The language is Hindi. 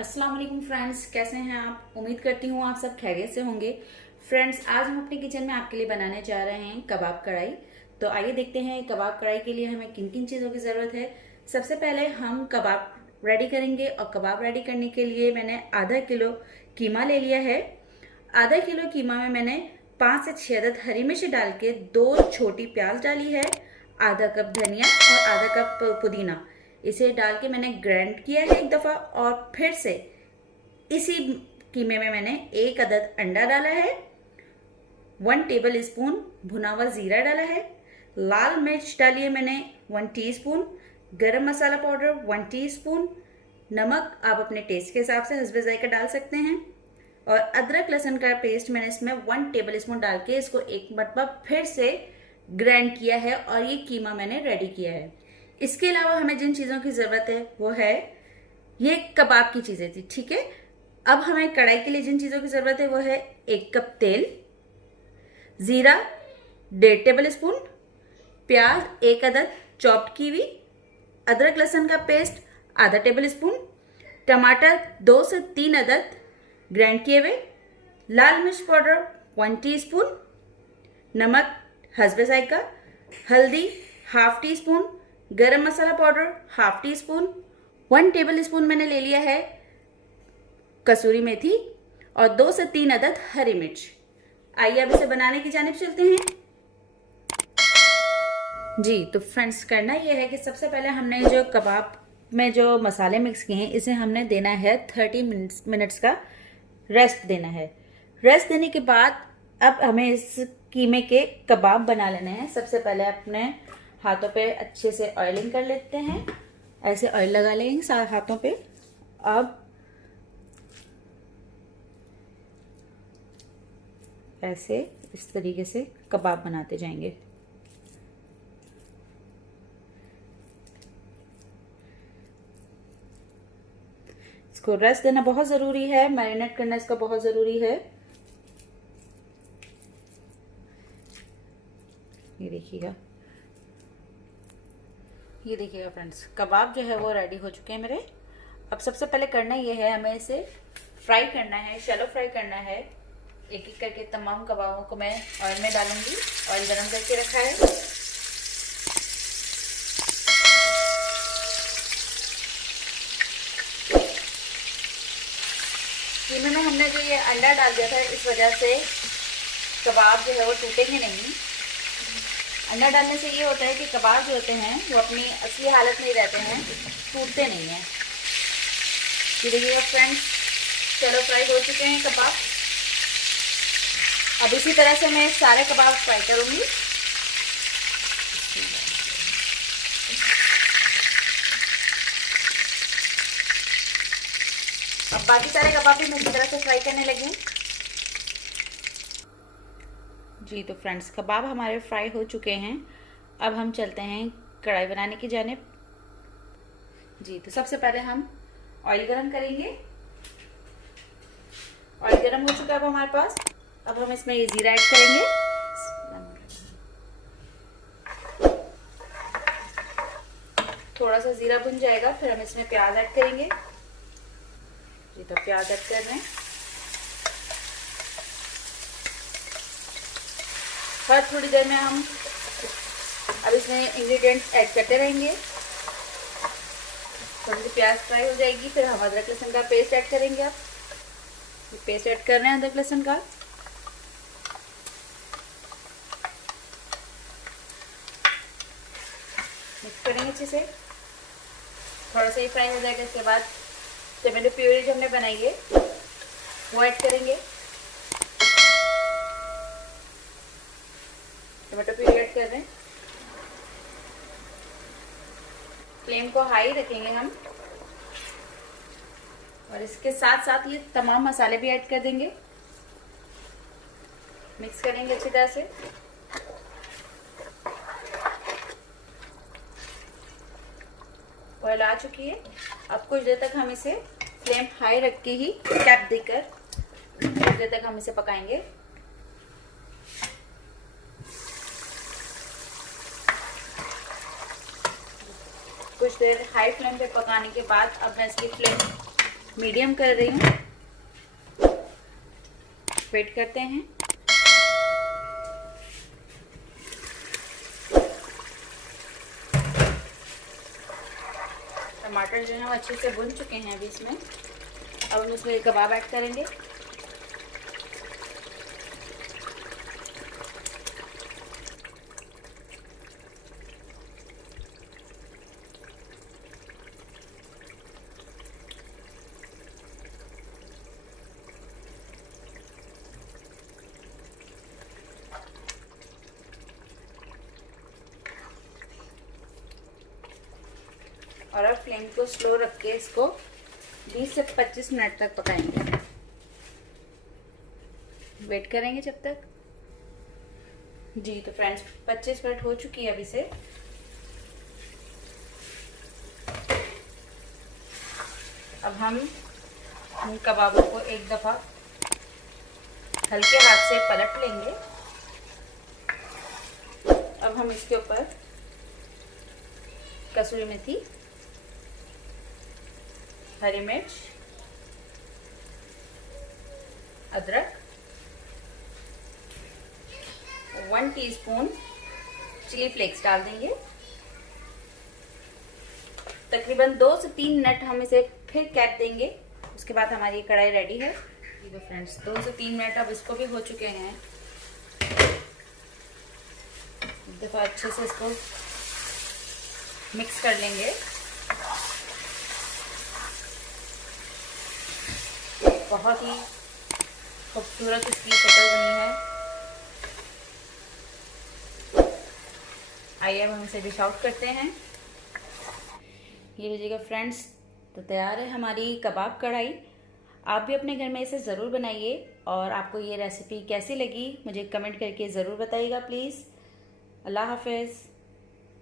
अस्सलाम वालेकुम फ्रेंड्स, कैसे हैं आप। उम्मीद करती हूँ आप सब खैरियत से होंगे। फ्रेंड्स, आज हम अपने किचन में आपके लिए बनाने जा रहे हैं कबाब कढ़ाई। तो आइए देखते हैं कबाब कढ़ाई के लिए हमें किन किन चीज़ों की ज़रूरत है। सबसे पहले हम कबाब रेडी करेंगे और कबाब रेडी करने के लिए मैंने आधा किलो कीमा ले लिया है। आधा किलो कीमा में मैंने 5 से 6 अदद हरी मिर्च डाल के 2 छोटी प्याज डाली है, आधा कप धनिया और आधा कप पुदीना। इसे डाल के मैंने ग्राइंड किया है एक दफ़ा और फिर से इसी कीमे में मैंने 1 अदद अंडा डाला है, 1 टेबल स्पून भुना हुआ जीरा डाला है, लाल मिर्च डाली है मैंने 1 टीस्पून, गरम मसाला पाउडर 1 टीस्पून, नमक आप अपने टेस्ट के हिसाब से हस्बे जायका डाल सकते हैं, और अदरक लहसुन का पेस्ट मैंने इसमें 1 टेबल स्पून डाल के इसको एक मरतबा फिर से ग्राइंड किया है और ये कीमा मैंने रेडी किया है। इसके अलावा हमें जिन चीज़ों की ज़रूरत है वो है, ये कबाब की चीज़ें थी, ठीक है। अब हमें कढ़ाई के लिए जिन चीज़ों की ज़रूरत है वो है 1 कप तेल, ज़ीरा 1.5 टेबल स्पून, प्याज 1 अदद चॉप्ड की हुई, अदरक लहसुन का पेस्ट आधा टेबल स्पून, टमाटर 2 से 3 अदद ग्राइंड किए हुए, लाल मिर्च पाउडर 1 टीस्पून, नमक हस्बे जायका, हल्दी half teaspoon, garam masala powder half teaspoon, 1 tablespoon मैंने ले लिया है कसूरी मेथी और 2 से 3 अदद हरी मिर्च। आइए अब इसे बनाने की जानिब चलते हैं। जी तो फ्रेंड्स, करना यह है कि सबसे पहले हमने जो कबाब में जो मसाले मिक्स किए हैं इसे हमने देना है 30 मिनट्स का रेस्ट देना है। रेस्ट देने के बाद अब हमें इस कीमे के कबाब बना लेने हैं। सबसे पहले अपने हाथों पे अच्छे से ऑयलिंग कर लेते हैं, ऐसे ऑयल लगा लेंगे सारे हाथों पे। अब ऐसे इस तरीके से कबाब बनाते जाएंगे। इसको रेस्ट देना बहुत ज़रूरी है, मैरिनेट करना इसका बहुत ज़रूरी है। ये देखिएगा फ्रेंड्स, कबाब जो है वो रेडी हो चुके हैं मेरे। अब सबसे पहले करना ये है, हमें इसे फ्राई करना है, शैलो फ्राई करना है। एक एक करके तमाम कबाबों को मैं ऑयल में डालूंगी। ऑयल गरम करके रखा है। कीमे में हमने जो ये अंडा डाल दिया था, इस वजह से कबाब जो है वो टूटेंगे नहीं। अंडा डालने से ये होता है कि कबाब जो होते हैं वो अपनी असली हालत में ही रहते हैं, टूटते नहीं हैं। ये देखिएगा फ्रेंड्स, चलो फ्राई हो चुके हैं कबाब। अब इसी तरह से मैं सारे कबाब फ्राई करूंगी। अब बाकी सारे कबाब भी मैं इसी तरह से फ्राई करने लगी। जी तो फ्रेंड्स, कबाब हमारे फ्राई हो चुके हैं। अब हम चलते हैं कढ़ाई बनाने की जानिब। जी तो सबसे पहले हम ऑयल गरम करेंगे। ऑयल गरम हो चुका है अब हमारे पास। अब हम इसमें ये जीरा ऐड करेंगे। थोड़ा सा जीरा भुन जाएगा, फिर हम इसमें प्याज ऐड करेंगे। जी तो प्याज ऐड कर रहे हैं। हर थोड़ी देर में हम अब इसमें इंग्रेडिएंट्स ऐड करते रहेंगे। थोड़ी सी प्याज फ्राई हो जाएगी, फिर हम अदरक लहसुन का पेस्ट ऐड करेंगे। अब ये पेस्ट ऐड कर रहे हैं अदरक लहसुन का। मिक्स करेंगे अच्छे से। थोड़ा सा ये फ्राई हो जाएगा, इसके बाद टमाटो प्यूरी जो हमने बनाई है वो ऐड करेंगे। टमाटो प्यूरी ऐड कर रहे हैं। फ्लेम को हाई रखेंगे हम, और इसके साथ साथ ये तमाम मसाले भी ऐड कर देंगे। मिक्स करेंगे अच्छी तरह से। ऑयल आ चुकी है। अब कुछ देर तक हम इसे फ्लेम हाई रख के ही कैप देकर कुछ देर तक हम इसे पकाएंगे। कुछ देर हाई फ्लेम पे पकाने के बाद अब मैं इसकी फ्लेम मीडियम कर रही हूँ। वेट करते हैं। टमाटर जो है वो अच्छे से भुन चुके हैं अभी इसमें। अब हम इसमें कबाब ऐड करेंगे। और अब फ्लेम को स्लो रख के इसको 20 से 25 मिनट तक पकाएंगे। वेट करेंगे जब तक। जी तो फ्रेंड्स 25 मिनट हो चुकी है अभी से। अब हम इन कबाबों को एक दफ़ा हल्के हाथ से पलट लेंगे। अब हम इसके ऊपर कसूरी मेथी, हरी मिर्च, अदरक, 1 टीस्पून चिली फ्लेक्स डाल देंगे। तकरीबन 2 से 3 मिनट हम इसे फिर कैप देंगे। उसके बाद हमारी कढ़ाई रेडी है। तो फ्रेंड्स 2 से 3 मिनट अब इसको भी हो चुके हैं। एक दफ़ा अच्छे से इसको मिक्स कर लेंगे। बहुत ही खूबसूरत इसकी शक्ल बनी है। आइए अब हम इसे डिश आउट करते हैं। ये लीजिएगा फ्रेंड्स, तो तैयार है हमारी कबाब कढ़ाई। आप भी अपने घर में इसे ज़रूर बनाइए और आपको ये रेसिपी कैसी लगी मुझे कमेंट करके ज़रूर बताइएगा प्लीज़। अल्लाह हाफ़िज़।